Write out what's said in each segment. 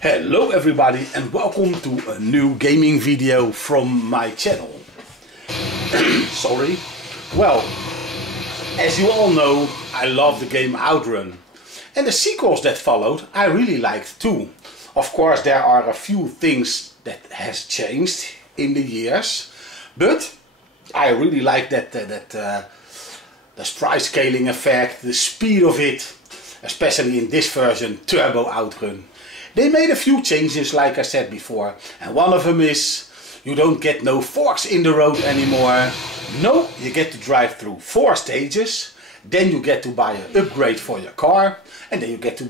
Hello everybody and welcome to a new gaming video from my channel. Sorry. Well, as you all know, I love the game OutRun. And the sequels that followed I really liked too. Of course there are a few things that has changed in the years, but I really like that the sprite scaling effect, the speed of it, especially in this version, Turbo OutRun. They made a few changes like I said before, and one of them is you don't get no forks in the road anymore. No, you get to drive through 4 stages, then you get to buy an upgrade for your car, and then you get to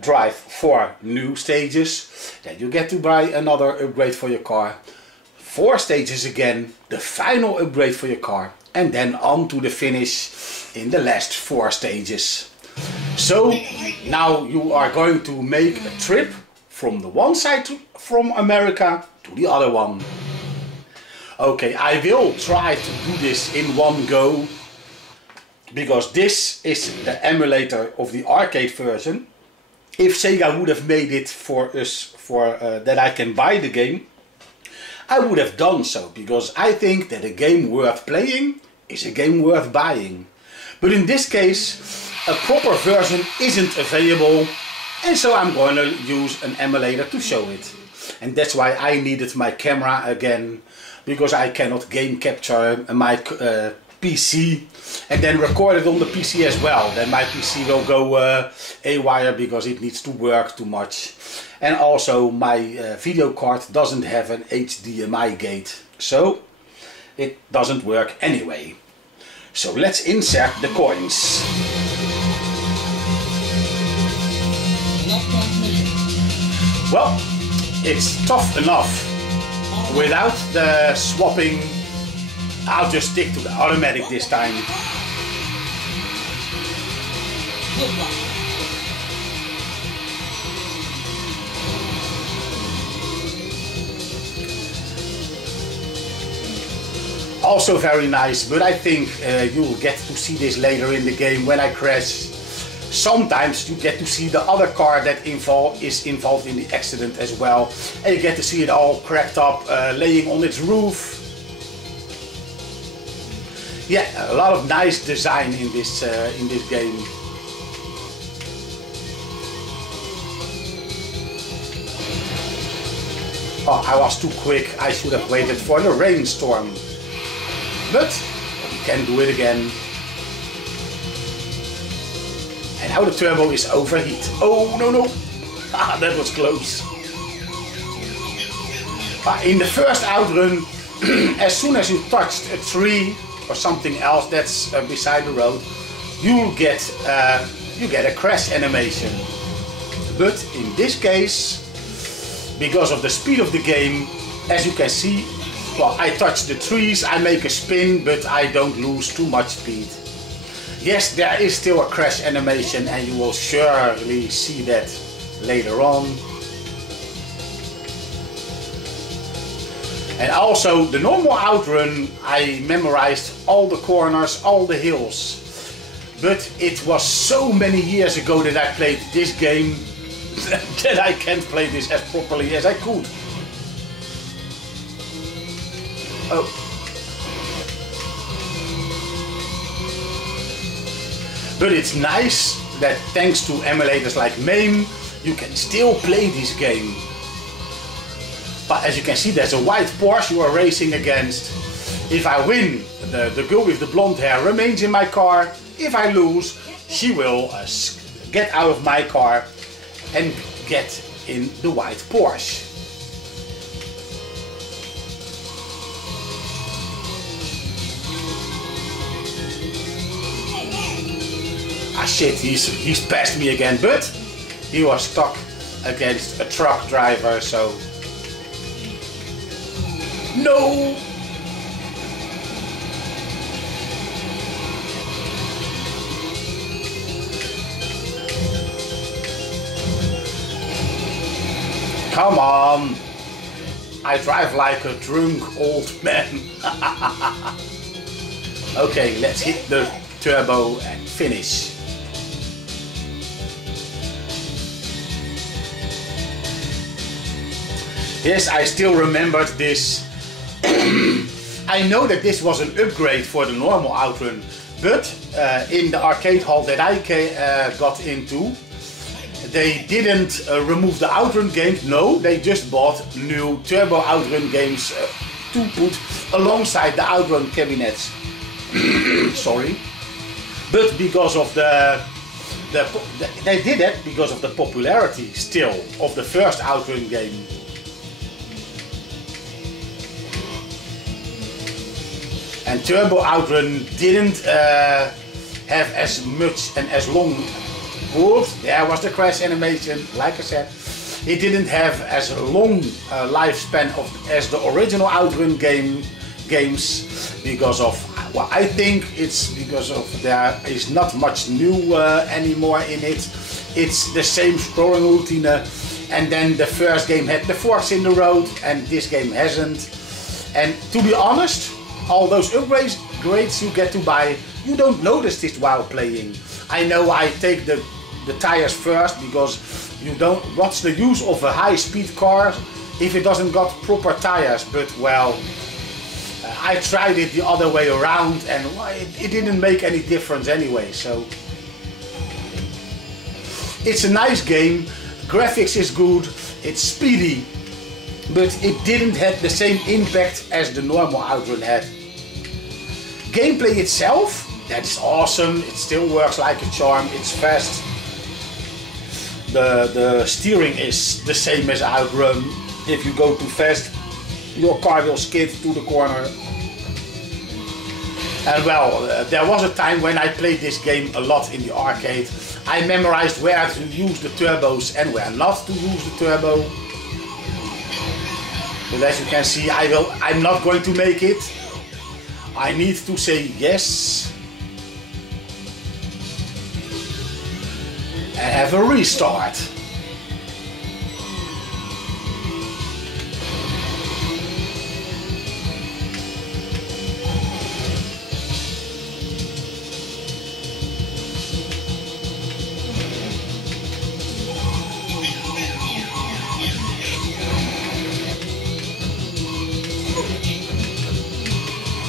drive 4 new stages, then you get to buy another upgrade for your car, 4 stages again, the final upgrade for your car, and then on to the finish in the last 4 stages. So now you are going to make a trip from the one side from America to the other one. Okay, I will try to do this in one go, because this is the emulator of the arcade version. If Sega would have made it for us that I can buy the game, I would have done so, because I think that a game worth playing is a game worth buying. But in this case a proper version isn't available, and so I'm going to use an emulator to show it. And that's why I needed my camera again, because I cannot game capture my PC and then record it on the PC as well. Then my PC will go haywire because it needs to work too much. And also my video card doesn't have an HDMI gate, so it doesn't work anyway. So let's insert the coins. Well, it's tough enough without the swapping. I'll just stick to the automatic this time. Also very nice, but I think you'll get to see this later in the game when I crash. Sometimes you get to see the other car that is involved in the accident as well, and you get to see it all cracked up, laying on its roof. Yeah, a lot of nice design in this game. Oh, I was too quick. I should have waited for the rainstorm. But we can do it again. And now the turbo is overheat. Oh no! Ah, that was close. In the first OutRun, as soon as you touched a tree or something else that's beside the road, you get a crash animation. But in this case, because of the speed of the game, as you can see, well, I touch the trees, I make a spin, but I don't lose too much speed. Yes, there is still a crash animation, and you will surely see that later on. And also the normal OutRun, I memorized all the corners, all the hills. But it was so many years ago that I played this game that I can't play this as properly as I could. Oh. But it's nice that thanks to emulators like MAME, you can still play this game. But as you can see, there's a white Porsche you are racing against. If I win, the girl with the blonde hair remains in my car. If I lose, she will get out of my car and get in the white Porsche. Ah shit, he's passed me again, but he was stuck against a truck driver, so... No! Come on! I drive like a drunk old man. Okay, let's hit the turbo and finish. Yes, I still remembered this. I know that this was an upgrade for the normal OutRun, but in the arcade hall that I got into, they didn't remove the OutRun games. No, they just bought new turbo OutRun games to put alongside the OutRun cabinets. Sorry. But because of they did it because of the popularity still of the first OutRun game. And Turbo OutRun didn't have as much and as long. Whoops, there was the crash animation. Like I said, it didn't have as long lifespan as the original OutRun games because of. Well, I think it's because of there is not much new anymore in it. It's the same scoring routine, and then the first game had the forks in the road, and this game hasn't. And to be honest, all those upgrades you get to buy, you don't notice this while playing. I know I take the tires first because you don't. What's the use of a high-speed car if it doesn't got proper tires? But well, I tried it the other way around, and it didn't make any difference anyway. So it's a nice game. Graphics is good. It's speedy. But it didn't have the same impact as the normal OutRun had. Gameplay itself, that's awesome. It still works like a charm. It's fast. The steering is the same as OutRun. If you go too fast, your car will skid to the corner. And well, there was a time when I played this game a lot in the arcade. I memorized where to use the turbos and where not to use the turbo. But as you can see, I'm not going to make it. I need to say yes. And have a restart.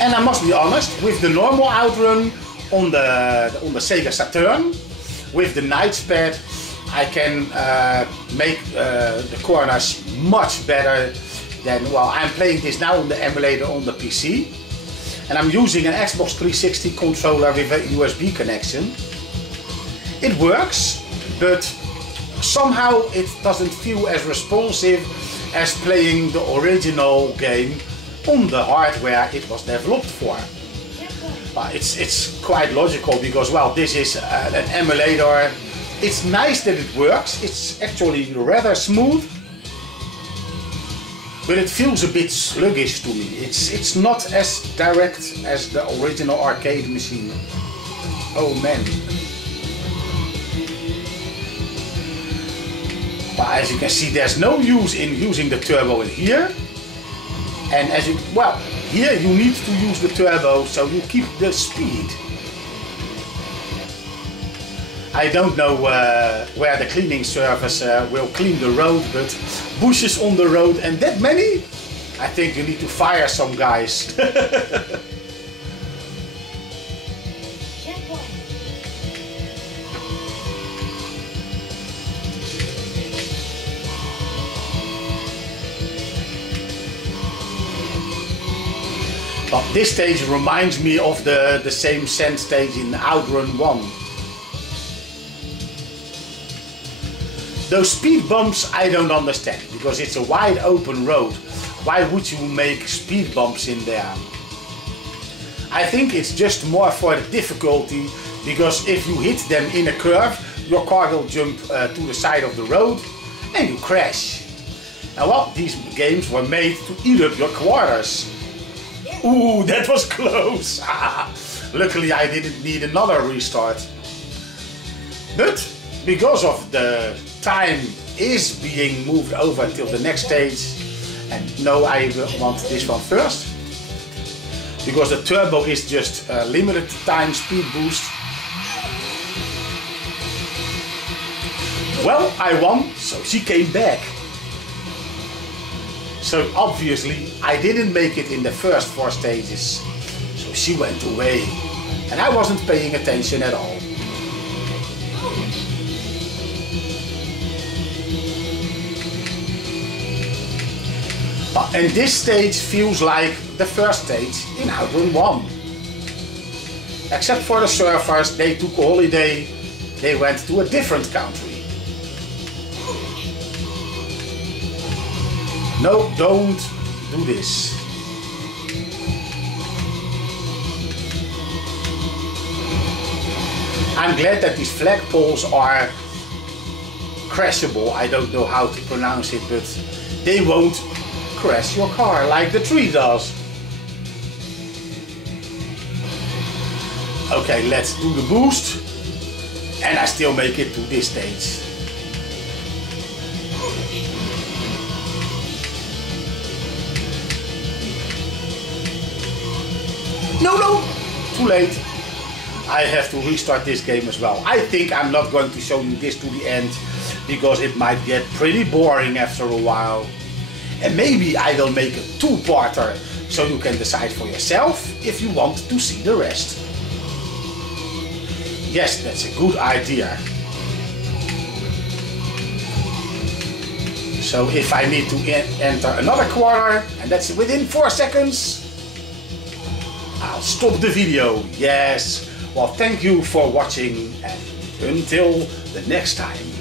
And I must be honest, with the normal OutRun on the Sega Saturn, with the Knights pad, I can make the corners much better than, well, I'm playing this now on the emulator on the PC, and I'm using an Xbox 360 controller with a USB connection. It works, but somehow it doesn't feel as responsive as playing the original game on the hardware it was developed for. It's quite logical because, well, this is an emulator. It's nice that it works. It's actually rather smooth, but it feels a bit sluggish to me. It's not as direct as the original arcade machine. Oh man. But as you can see, there's no use in using the turbo in here. And as you, well, here you need to use the turbo so you keep the speed. I don't know where the cleaning service will clean the road, but bushes on the road and that many? I think you need to fire some guys. This stage reminds me of the same sand stage in OutRun 1. Those speed bumps I don't understand, because it's a wide open road. Why would you make speed bumps in there? I think it's just more for the difficulty, because if you hit them in a curve, your car will jump to the side of the road and you crash. And well, these games were made to eat up your quarters. Ooh, that was close! Luckily I didn't need another restart. But because of the time is being moved over till the next stage, and no, I want this one first, because the turbo is just a limited time speed boost. Well, I won, so she came back. So obviously I didn't make it in the first 4 stages. So she went away and I wasn't paying attention at all. And this stage feels like the first stage in OutRun 1. Except for the surfers, they took a holiday, they went to a different country. No, don't do this. I'm glad that these flagpoles are crashable. I don't know how to pronounce it, but they won't crash your car like the tree does. Okay, let's do the boost. And I still make it to this stage. No, too late. I have to restart this game as well. I think I'm not going to show you this to the end because it might get pretty boring after a while. And maybe I will make a 2-parter so you can decide for yourself if you want to see the rest. Yes, that's a good idea. So if I need to enter another quarter, and that's within 4 seconds, I'll stop the video. Yes. Well, thank you for watching and until the next time.